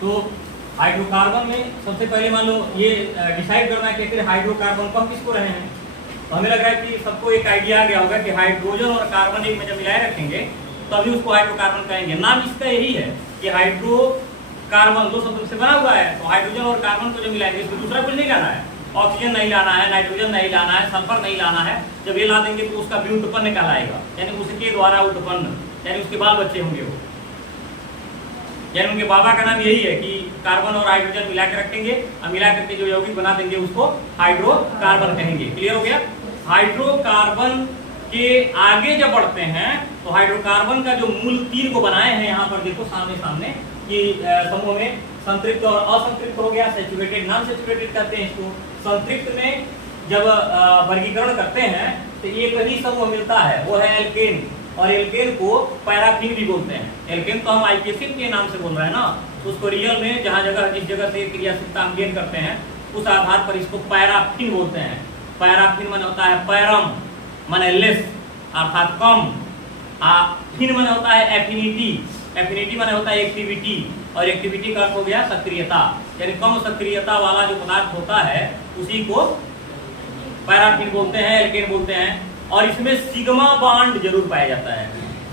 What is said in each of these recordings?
तो हाइड्रोकार्बन में सबसे पहले मान लो ये डिसाइड करना है कि हाइड्रोकार्बन कब किसको रहे हैं। तो हमें लग रहा है कि सबको एक आइडिया आ गया होगा कि हाइड्रोजन और कार्बन एक में जब मिलाए रखेंगे तो अभी उसको हाइड्रोकार्बन कहेंगे। नाम इसका यही है कि हाइड्रोकार्बन दो शब्दों से बना हुआ है, तो हाइड्रोजन और कार्बन को जब मिलाएंगे इसमें दूसरा कुछ नहीं लाना है, ऑक्सीजन नहीं लाना है, नाइट्रोजन नहीं लाना है, सल्फर नहीं लाना है। जब ये ला देंगे तो उसका व्युत्पन्न कहलाएगा, यानी उसके द्वारा उत्पन्न, यानी उसके बाल बच्चे होंगे वो, यानी उनके बाबा का नाम यही है कि कार्बन और हाइड्रोजन मिला के रखेंगे और मिला करके जो यौगिक बना देंगे उसको हाइड्रोकार्बन कहेंगे। क्लियर हो गया। हाइड्रोकार्बन के आगे जब बढ़ते हैं तो हाइड्रोकार्बन का जो मूल तीन को बनाए हैं यहाँ पर देखो सामने सामने कि समूह में संतृप्त और असंतृप्त हो गया, सैचुरेटेड नॉन सैचुरेटेड कहते हैं इसको। संतृप्त में जब वर्गीकरण करते हैं तो एक ही समूह मिलता है, वो है एल्केन, और एल्केन को पैराफिन भी बोलते हैं। एल्केन तो हम आइकेसिन के नाम से बोल रहे हैं ना, उसको रियल में जहाँ जगह जिस जगह से क्रियाशीलता हम गेन करते हैं उस आधार पर इसको पैराफिन बोलते हैं। पैराफिन मन होता है पैरम माने लेस अर्थात कम, फिन मन होता है एफिनिटी, एफिनिटी माने होता है एक्टिविटी, और एक्टिविटी का अर्थ हो गया सक्रियता, यानी कम सक्रियता वाला जो पदार्थ होता है उसी को पैराफिन बोलते हैं, एल्केन बोलते हैं। और इसमें सिग्मा बॉन्ड जरूर पाया जाता है।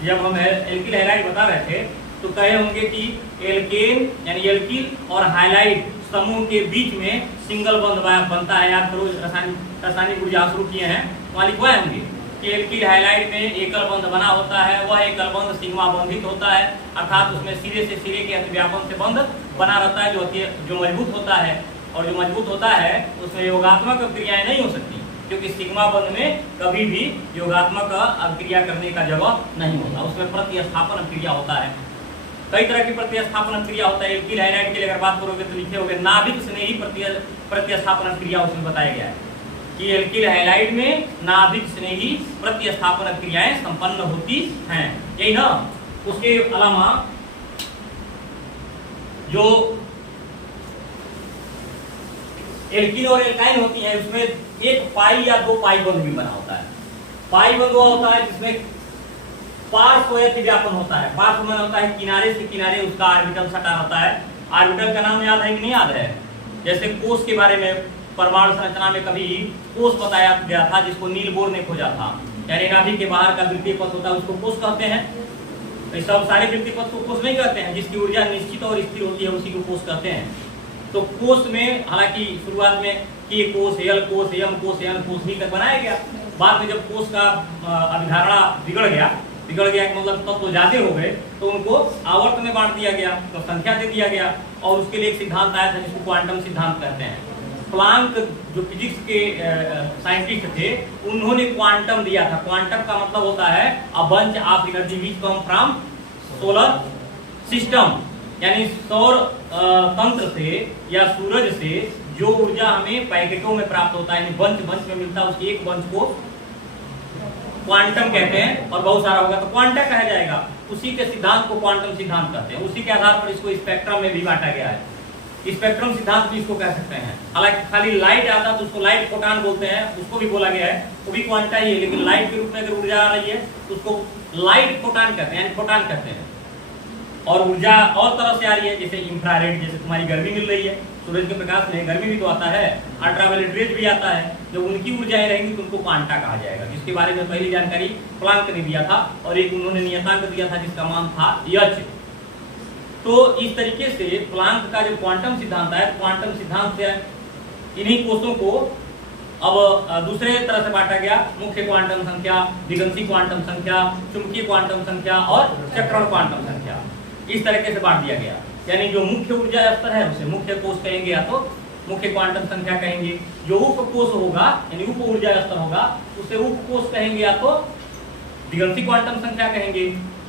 जब हम एल्किल हैलाइड बता रहे थे तो कहे होंगे कि एल्केन यानी एल्किल और हाइलाइड समूह के बीच में सिंगल बॉन्ड बनता है। आप रोज रासायनिक ऊर्जा शुरू किए हैं, वहाँ लिखवाए होंगे कि एल्किल हाइलाइड में एकल बंध बना होता है, वह एकल बंध सिग्मा बंधित होता है, अर्थात उसमें सिरे से सिरे के अतिव्यापन से बंध बना रहता है जो मजबूत होता है। और जो मजबूत होता है उसमें योगात्मक क्रियाएं नहीं हो सकती, क्योंकि सिग्मा बंध में कभी भी योगात्मक अभिक्रिया करने का जगह नहीं होता, उसमें प्रतिस्थापन अभिक्रिया होता है। कई तरह की प्रतिस्थापन अभिक्रिया होता है। एल्किल हाइलाइड के लिए अगर बात करोगे तो लिखे होगे नाभिक स्नेही प्रतिस्थापन अभिक्रिया उसमें बताया गया है कि एल्किल हाइलाइड में नाभिक स्नेही प्रतिस्थापन क्रियाएं संपन्न होती हैं, यही ना। उसके अलावा जो एल्किन और एल्काइन होती हैं उसमें एक पाई या दो पाई बंध भी बना होता है। पाई बंध वो होता है जिसमें पार्श्व अतिव्यापन होता है। पार्श्व में होता है किनारे से किनारे उसका ऑर्बिटल सटा होता है। ऑर्बिटल का नाम याद है कि नहीं याद है? जैसे कोष के बारे में परमाणु संरचना में कभी कोष बताया गया था जिसको नील बोर ने खोजा था, यानी नाभिक के बाहर का वृत्तीय पथ होता है उसको कोष कहते हैं। तो सब सारे वृत्तीय पथ को कोष नहीं कहते हैं, जिसकी ऊर्जा निश्चित और स्थिर होती है उसी को कोष कहते हैं। तो कोष में हालांकि शुरुआत में के कोष, एल कोष, एम कोष, एन कोष भी तक बनाया गया। बाद में जब कोष का अभिधारणा बिगड़ गया कि मतलब तब तो ज्यादा हो गए तो उनको आवर्त में बांट दिया गया, तो संख्या दे दिया गया, और उसके लिए एक सिद्धांत आया था जिसको क्वांटम सिद्धांत कहते हैं। प्लांक जो फिजिक्स के साइंटिस्ट थे उन्होंने क्वांटम दिया था। क्वांटम का मतलब होता है a bunch of energy which come from solar system, यानी सौर तंत्र से या सूरज से जो ऊर्जा हमें पैकेटों में प्राप्त होता है, यानी बंच में मिलता है, उसकी एक बंच को क्वांटम कहते हैं, और बहुत सारा होगा तो क्वांटा कहा जाएगा। उसी के सिद्धांत को क्वांटम सिद्धांत कहते हैं। उसी के आधार पर इसको स्पेक्ट्रम में भी बांटा गया है। स्पेक्ट्रम सिद्धांत भी इसको कह सकते हैं। हालांकि खाली लाइट आता तो उसको लाइट फोटॉन बोलते हैं, उसको भी बोला गया है, वो भी क्वांटा ही है, लेकिन लाइट के रूप में अगर ऊर्जा आ रही है तो उसको लाइट फोटॉन कहते हैं, यानी फोटॉन कहते हैं। और ऊर्जा और तरह से आ रही है, जैसे इंफ्रारेड, जैसे तुम्हारी गर्मी मिल रही है, सूरज के प्रकाश में गर्मी भी तो आता है, अल्ट्रावायलेट रेज भी आता है। जब उनकी ऊर्जाएं रहेंगी तो उनको क्वांटा कहा जाएगा, जिसके बारे में पहली जानकारी प्लांक ने दिया था, और एक उन्होंने नियतांक दिया था जिसका मान था एच। तो इस तरीके से प्लांक का जो क्वांटम सिद्धांत है, क्वांटम सिद्धांत से इन्हीं कोषों को अब दूसरे तरह से बांटा गया। मुख्य क्वांटम संख्या, दिगंती क्वांटम संख्या, चुंबकीय क्वांटम संख्या और चक्रण क्वांटम संख्या, इस तरीके से बांट दिया गया। यानी जो मुख्य ऊर्जा स्तर है उसे मुख्य कोष कहेंगे या तो मुख्य क्वांटम संख्या कहेंगे। जो उप कोष होगा यानी उप ऊर्जा स्तर होगा उसे उप कोष कहेंगे या तो दिगंती क्वांटम संख्या कहेंगे।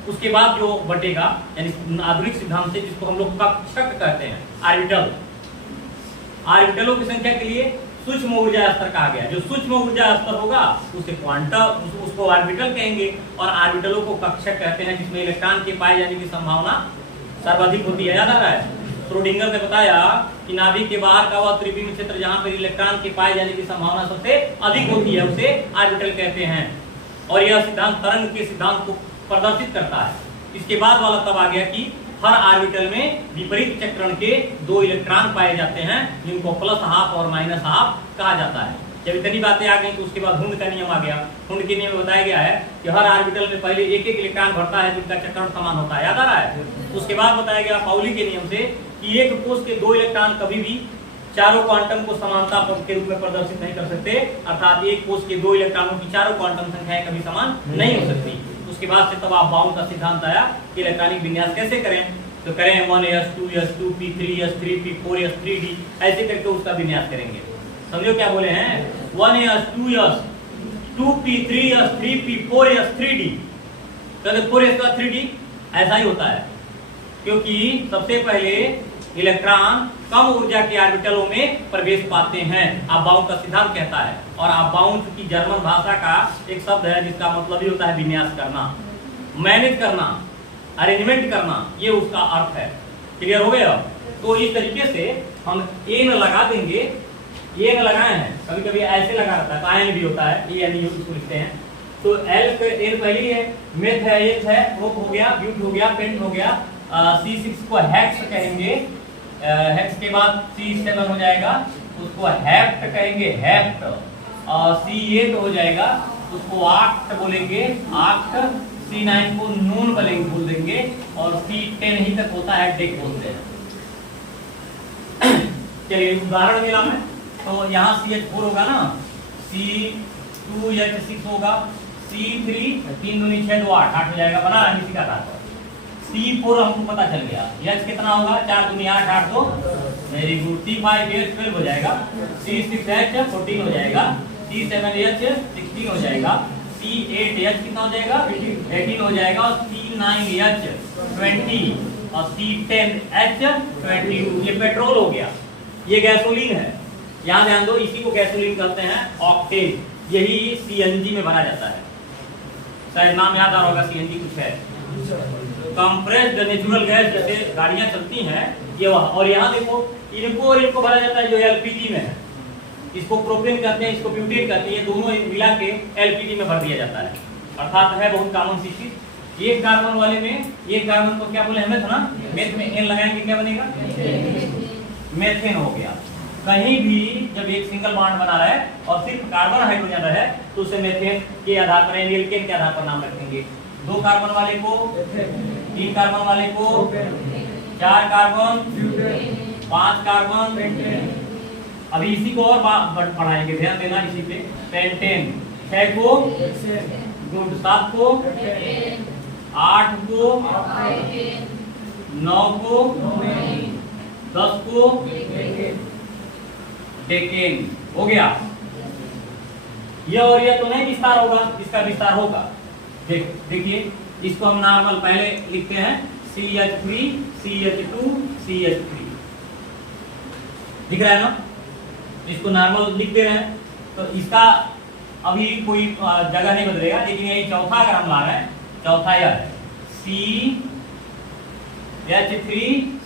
उसके बाद जो बटेगा यानी आधुनिक सिद्धांत से जिसको हम लोग कक्षक कहते हैं, ऑर्बिटल, ऑर्बिटलों की संख्या के लिए सूक्ष्म ऊर्जा स्तर कहा गया। जो सूक्ष्म ऊर्जा स्तर होगा उसे क्वांटम, उसको ऑर्बिटल कहेंगे, और ऑर्बिटलों को कक्षक कहते हैं जिसमें इलेक्ट्रॉन के पाए जाने की संभावना सर्वाधिक होती है। याद आ रहा है? श्रोडिंगर ने बताया कि नाभिक के बाहर का वह त्रिविम क्षेत्र जहां पर इलेक्ट्रॉन के पाए जाने की संभावना सबसे अधिक होती है उसे ऑर्बिटल कहते हैं। और यह सिद्धांत तरंग के सिद्धांत को प्रदर्शित करता है। इसके बाद वाला तब आ गया कि हर ऑर्बिटल में विपरीत चक्रण के 2 इलेक्ट्रॉन पाए जाते हैं, जिनको प्लस हाफ और माइनस हाफ कहा जाता है। जब इतनी बातें आ गई तो उसके बाद हुंड का नियम आ गया। हुंड के नियम में बताया गया है कि हर ऑर्बिटल में पहले एक एक इलेक्ट्रॉन भरता है जिनका चक्रण समान होता है, याद आ रहा है। उसके बाद बताया गया पाउली के नियम से कि एक कोष के 2 इलेक्ट्रॉन कभी भी चारों क्वांटम को समानता के रूप में प्रदर्शित नहीं कर सकते, अर्थात एक कोष के 2 इलेक्ट्रॉनों की चारों क्वांटम संख्याएं कभी समान नहीं हो सकती। उसके बाद से तब आप बाउंड का सिद्धांत आया कि इलेक्ट्रॉनिक विन्यास कैसे करें, तो करें 1s 2s 2p 3s 3p 4s 3d ऐसे करके उसका विन्यास करेंगे। समझो क्या बोले हैं, 1s 2s 2p 3s 3p 4s 3d, कहते 4s का 3d ऐसा ही होता है, क्योंकि सबसे पहले इलेक्ट्रॉन कम ऊर्जा के ऑर्बिटलों में प्रवेश पाते हैं, आप-बाउंड का सिद्धांत कहता है। और आप-बाउंड की जर्मन भाषा का एक शब्द है जिसका मतलब ही होता है विन्यास करना, मैनेज करना, अरेंजमेंट करना, ये उसका अर्थ है। क्लियर हो गया। तो इस तरीके से हम एन लगा देंगे, एन लगाए हैं, कभी कभी ऐसे लगा रहता है, आयन भी होता है, ए एन यू इसको लिखते हैं। तो एल एन पहली है, मेथ है, एथ है, प्रोप हो गया, ब्यूट हो गया, पेंट हो गया, C6 को हेक्स कहेंगे, हेक्स के बाद C7 हो जाएगा, उसको हेप्ट कहेंगे, हेप्ट, C8 हो जाएगा, उसको आक्ट बोलेंगे, आक्ट, C9 को नून बोल देंगे, और C10 ही तक होता है डेक बोलते हैं। चलिए उदाहरण मिला मैं, तो यहाँ CH4 होगा ना, C2H6 होगा, C3 3 दूनी 6 2 8 हो जाएगा, बना रहा इसी का था। C4 हमको पता चल गया, H कितना होगा, 4 दूनी 8 8 2, वेरी गुड। C5H 12 हो जाएगा, C6H 14 हो जाएगा, C7H 16 हो जाएगा, C8H कितना हो जाएगा, 18 हो जाएगा, और C9H 20 और C10H 22। ये पेट्रोल हो गया, ये गैसोलीन है, यहाँ ध्यान दो, इसी को गैसोलीन कहते हैं, ऑक्टेन। यही CNG में भरा जाता है, शायद नाम याद आ रहा होगा, CNG कुछ है, कंप्रेस्ड नेचुरल गैस, जैसे गाड़ियां चलती हैं ये वह। और यहाँ देखो इनको और इनको भरा जाता है जो LPG में है, इसको प्रोपेन कहते हैं, इसको ब्यूटेन कहते हैं, ये दोनों मिला के LPG में भर दिया जाता है, अर्थात है बहुत कॉमन सी चीज। एक कार्बन वाले में, एक कार्बन को क्या बोले हमें था ना, मेथ में एन लगाएंगे क्या बनेगा, मेथेन हो गया। कहीं भी जब एक सिंगल बॉन्ड बना रहा है और सिर्फ कार्बन हाइड्रोजन है तो उसे मेथेन के आधार पर, एल्केन के आधार पर नाम रखेंगे। 2 कार्बन वाले को, 3 कार्बन वाले को, 4 कार्बन, 5 कार्बन, अभी इसी को और बढ़ाएंगे, ध्यान देना इसी पे, पेंटेन। 6 को, 7 को, 8 को, 9 को, 10 को डेकेन हो गया। यह और यह तो नहीं विस्तार होगा, इसका विस्तार होगा। देखिए इसको हम नॉर्मल पहले लिखते हैं, CH3 CH2 CH3, दिख रहा है ना, इसको नॉर्मल लिख दे रहे हैं। तो इसका अभी कोई जगह नहीं बदलेगा, लेकिन यही चौथा अगर हम ला रहे हैं, चौथा यह है CH3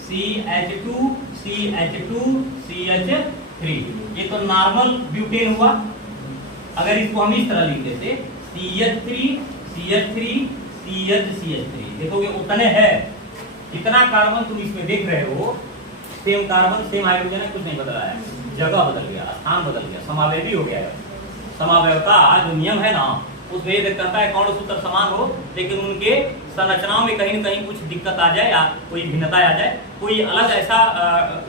CH2 CH2 CH3, ये तो नॉर्मल ब्यूटेन हुआ। अगर इसको हम इस तरह लिख देते, CH3 CH3 CH3, देखोगे उतने है, इतना कार्बन तुम इसमें देख रहे हो, सेम कार्बन सेम हाइड्रोजन है, कुछ नहीं बदला है, जगह बदल गया, स्थान बदल गया, समावयवी हो गया। समावयवता जो नियम है ना, उसमें ये कहता है कौन सूत्र समान हो, लेकिन उनके संरचनाओं में कहीं न कहीं कुछ दिक्कत आ जाए या कोई भिन्नता आ जाए, कोई अलग ऐसा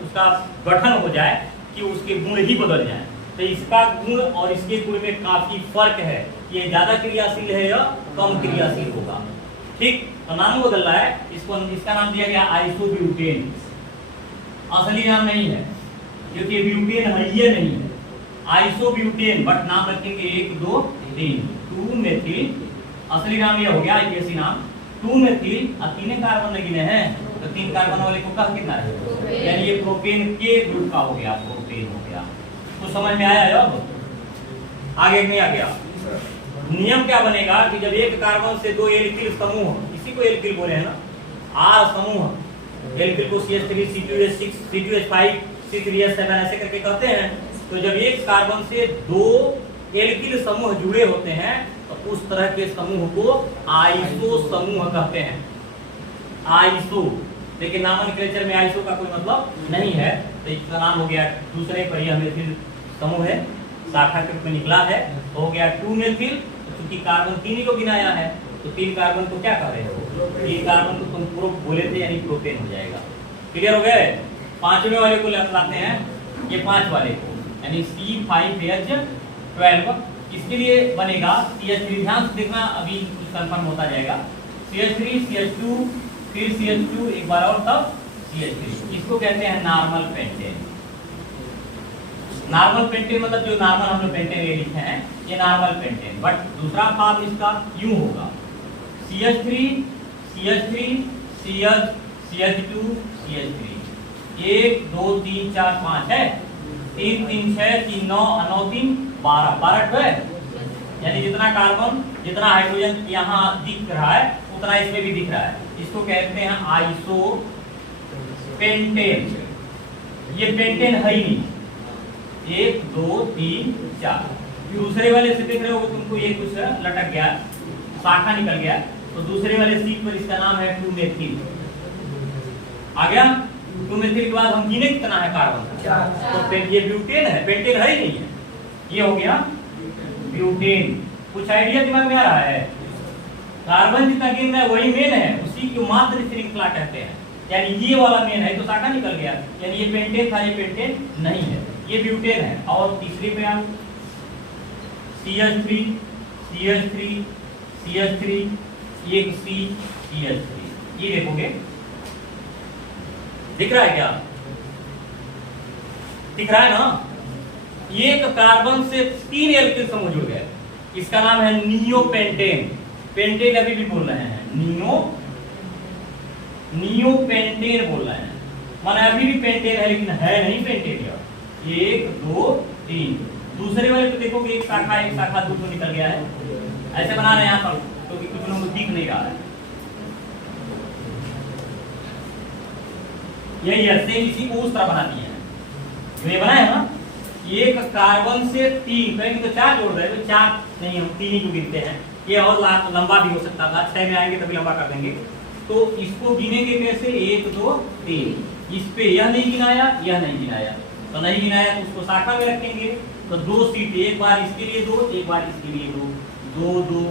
उसका गठन हो जाए कि उसके गुण ही बदल जाए। तो इसका गुण और इसके गुण में काफी फर्क है, ये ज्यादा क्रियाशील है या कम क्रियाशील होगा। ठीक, तो नाम बदल रहा है, इसको इसका नाम दिया गया आइसोब्यूटेन। असली नाम नहीं है, क्योंकि ब्यूटेन है ये नहीं है, आइसोब्यूटेन, बट नाम रखेंगे 1 2 3, 2 मेथिल, असली नाम ये हो गया, आईपीएससी नाम 2 मेथिल, और 3 कार्बन गिने हैं, तो 3 कार्बन वाले को कहा कितना है, यानी ये प्रोपेन के ग्रुप का हो गया, प्रोपेन हो गया। तो समझ में आया अब, आगे नहीं आ गया। नियम क्या बनेगा कि जब एक कार्बन से 2 एल्किल समूह, इसी को एल्किल बोले हैं ना, R समूह, एल्किल को CH3 C2H6 C2H5 C3H7 ऐसे करके कहते हैं। तो जब एक कार्बन से 2 एल्किल समूह जुड़े होते हैं तो उस तरह के समूह को आइसो समूह कहते हैं। आइसो, लेकिन नॉमेनक्लेचर में आइसो का कोई मतलब नहीं है, तो इसका नाम हो गया दूसरे परिमेथिल समूह है, शाखा के रूप में निकला है, तो हो गया 2-मेथिल। क्योंकि कार्बन 3 ही को गिनाया है, तो 3 कार्बन को क्या कह रहे हो, 3 कार्बन को तुम प्रो बोले थे, यानी प्रोपेन हो जाएगा। क्लियर हो गए? 5वें वाले को लाते हैं, ये 5 वाले को, यानी C5H12। इसके लिए बनेगा CH3, ध्यान से देखना, अभी कुछ कंफर्म होता जाएगा। CH3 CH2 फिर CH2 एक बार और, तब CH3। इसको कहते हैं नॉर्मल पेंटेन। नॉर्मल पेंटेन मतलब जो नॉर्मल हम लोग पेंटेन ये लिखे हैं, ये नॉर्मल पेंटेन, बट दूसरा फॉर्म इसका यूं होगा, CH3 CH3 CH CH2 CH3, 1 2 3 4 5 है, 3 3 6 3 9 9 3 12 12 है, यानी जितना कार्बन जितना हाइड्रोजन यहाँ दिख रहा है उतना इसमें भी दिख रहा है। इसको कहते हैं आइसो पेंटेन। ये पेंटेन है ही नहीं, 1 2 3 4। दूसरे वाले से देख रहे हो तुमको ये कुछ लटक गया, शाखा निकल गया, तो दूसरे वाले सीट पर इसका नाम है 2-मेथिल। आ गया? 2-मेथिल के बाद हम गिने कितना है कार्बन, तो ये ब्यूटेन है, पेंटेन है ही नहीं है। ये हो गया ब्यूटेन। कुछ आइडिया दिमाग में आ रहा है? कार्बन जितना गिन रहा है वही मेन है, उसी को मात्र श्रृंखला कहते हैं, यानी ये वाला मेन है, तो शाखा निकल गया, यानी ये पेंटेन था, ये पेंटेन नहीं है, ये ब्यूटेन है। और तीसरे पे आप CH3 CH3 CH3 एक CH3, ये देखोगे दिख रहा है क्या? दिख रहा है ना? एक कार्बन से 3 एल्किल समूह जुड़ गए, इसका नाम है नियोपेंटेन। पेंटेन अभी भी बोल रहे हैं, नियोपेंटेन बोल रहे हैं, माने अभी भी पेंटेन है लेकिन है नहीं पेंटेन। 1 2 3। दूसरे वाले तो देखोगे एक शाखा दूसरा निकल गया है, ऐसे बना रहे हैं यहाँ पर, क्योंकि कुछ लोगों को दिख नहीं रहा है। यही है, सेम इसी को उस तरह बना दिए हैं, जो ये बनाया है ना। एक कार्बन से 3, कहीं तो 4 जोड़ रहे हैं, तो 4 नहीं, हम 3 ही को गिनते हैं। ये और लंबा भी हो सकता था, 6 में आएंगे तभी लंबा कर देंगे। तो इसको गिनेंगे कैसे? 1 2 3। इस पे यह नहीं गिनाया, यह नहीं गिनाया, तो नहीं गिनाया तो उसको शाखा में रखेंगे। तो 2 सीट, एक बार इसके लिए 2, एक बार इसके लिए 2 2 2।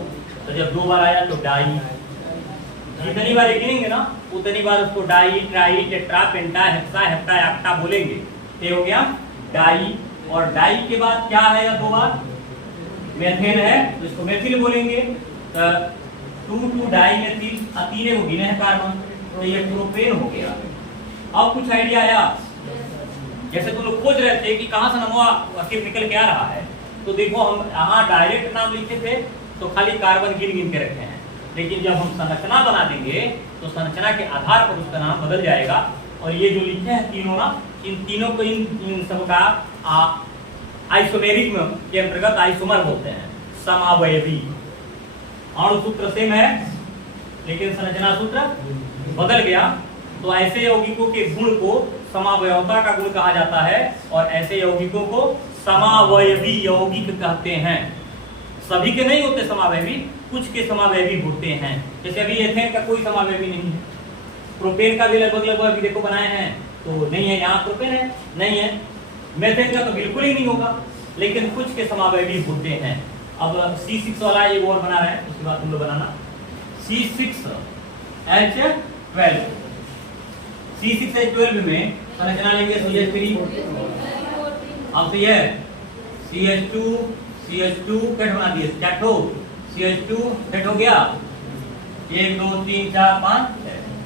तो जब 2 बार आया तो डाई, जितनी बार गिनेंगे ना उतनी बार उसको डाई ट्राई टेट्रा पेंटा हेक्सा हेप्टा ऑक्टा बोलेंगे। ये हो गया डाई। और डाई के बाद क्या है? या 2 बार मेथेन है, तो इसको मेथिल बोलेंगे। 2 डाई मेथिल, 3 को गिने हैं कार्बन, तो ये प्रोपेन हो गया। अब कुछ आइडिया आया? जैसे तुम लोग खोज रहे थे कि कहां से नमवा आखिर निकल के आ रहा है, तो देखो हम यहाँ डायरेक्ट नाम लिखे थे तो खाली कार्बन गिन गिन के रखे हैं, लेकिन जब हम संरचना बना देंगे तो संरचना के आधार पर उसका नाम बदल जाएगा। और ये जो लिखे हैं तीनों ना, इन तीनों को इन सब का आइसोमेरिज्म के अंतर्गत आइसोमर बोलते हैं, समावयवी। अणु सूत्र सेम है लेकिन संरचना सूत्र बदल गया, तो ऐसे यौगिकों के गुण को समावयवता का गुण कहा जाता है, और ऐसे यौगिकों को समावयवी यौगिक कहते हैं। सभी के नहीं होते समावयवी, कुछ के समावयवी होते हैं। जैसे अभी एथेन का कोई समावयवी नहीं है, प्रोपेन का भी लगभग अभी देखो बनाए हैं तो नहीं है, यहाँ प्रोपेन है नहीं है, मेथेन का तो बिल्कुल ही नहीं होगा, लेकिन कुछ के समावयवी होते हैं। अब C6 वाला ये और बना रहे हैं, उसके बाद तुम लोग बनाना C6H12। C6H12 में संरचना लेंगे CH3, अब तो ये CH2 कट बना दिए, क्या ठो CH2 कट हो गया, 1 2 3 4 5।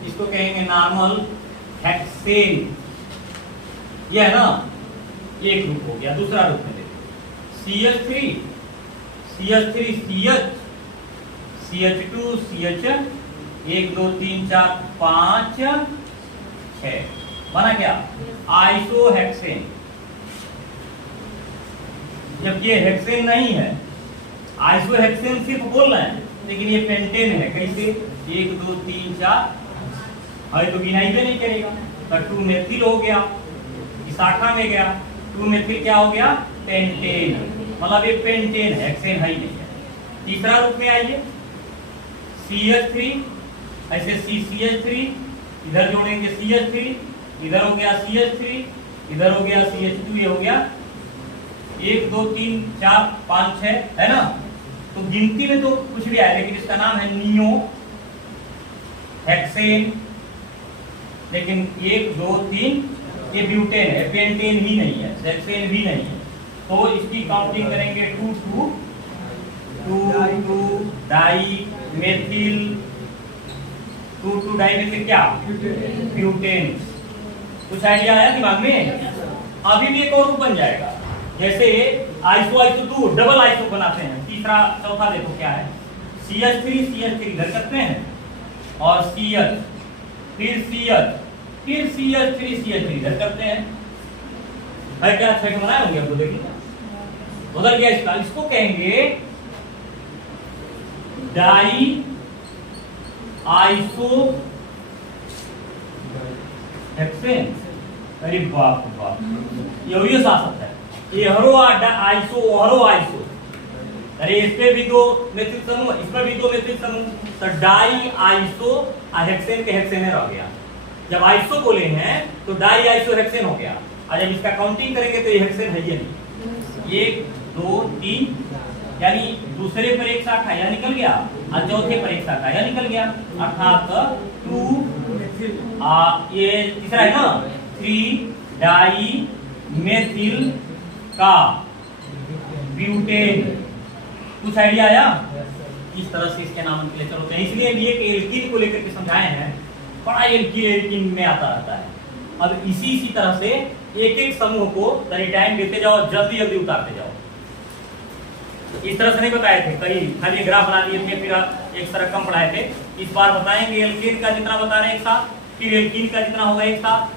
इसको कहेंगे नॉर्मल हेक्सेन। ये है ना, एक ग्रुप हो गया। दूसरा ग्रुप में CH3 CH CH2 CH 1 2 3 4 5 6 बना क्या? आइसोहेक्सेन। जब ये हेक्सेन नहीं है, आइसोहेक्सेन सिर्फ बोल रहे हैं, लेकिन ये पेंटेन है। कैसे? 1 2 3 4 है तो गिनाई भी नहीं करेगा, तो 2 मेथिल हो गया, शाखा में गया, 2 मेथिल क्या हो गया? पेंटेन। मतलब ये पेंटेन है, हेक्सेन है ही नहीं है। तीसरा रूप में आइए CH3, ऐसे CH3 इधर जोड़ेंगे CH3, इधर हो गया CH3, इधर हो गया CH2, ये हो गया 1 2 3 4 5 6, है ना। तो गिनती में तो कुछ भी आया, लेकिन इसका नाम है नियो हेक्सेन। लेकिन 1 2 3 ये ब्यूटेन है, पेंटेन ही नहीं है, हेक्सेन भी नहीं है। तो इसकी काउंटिंग करेंगे 2 2 2 2 डाई मेथिल, 2 2 डाई मेथिल क्या, ब्यूटेन। कुछ आइडिया आया दिमाग में? अभी भी एक और बन जाएगा, जैसे आइसो आइसो 2 डबल आइसो बनाते हैं। तीसरा चौथा देखो क्या है, CH3 CH3 इधर करते हैं और CH, फिर CH, फिर CH3 CH3 इधर करते हैं। है क्या अच्छा के बनाए होंगे आपको, देखिए बदल गया इसका। इसको कहेंगे डाई आइसो हेक्सेन। अरे बाप रे बाप, ये आ सकता है, ये हरो आइसो हरो आइसो। अरे इसमें भी 2 मेथिल समूह, इसमें भी 2 मेथिल समूह, तो डाई आइसो हेक्सेन के हेक्सेन रह गया। जब आइसो बोले हैं तो डाई आइसो हेक्सेन हो गया, और जब इसका काउंटिंग करेंगे तो ये हेक्सेन है ही नहीं। 1 2 3, यानी दूसरे पर एक शाखा यह निकल गया, और चौथे पर एक शाखा यह निकल गया, अर्थात 2 ये तीसरा है ना, 3 डाई मेथिल का ब्यूटेन। कुछ आइडिया आया? इस तरह से इसके नाम के लिए चलते हैं। इसलिए ये एल्कीन को लेकर के समझाए हैं, बड़ा एल्कीन में आता रहता है। अब इसी तरह से एक एक समूह को टाइम देते जाओ, जल्दी जल्दी उतारते जाओ। इस तरह से नहीं बताए थे, कहीं खाली ग्राफ बना दिए थे, फिर एक तरह कम पढ़ाए थे। इस बार बताएंगे एल्कीन का जितना बता रहे हैं एक साथ, फिर एल्कीन का जितना होगा एक साथ।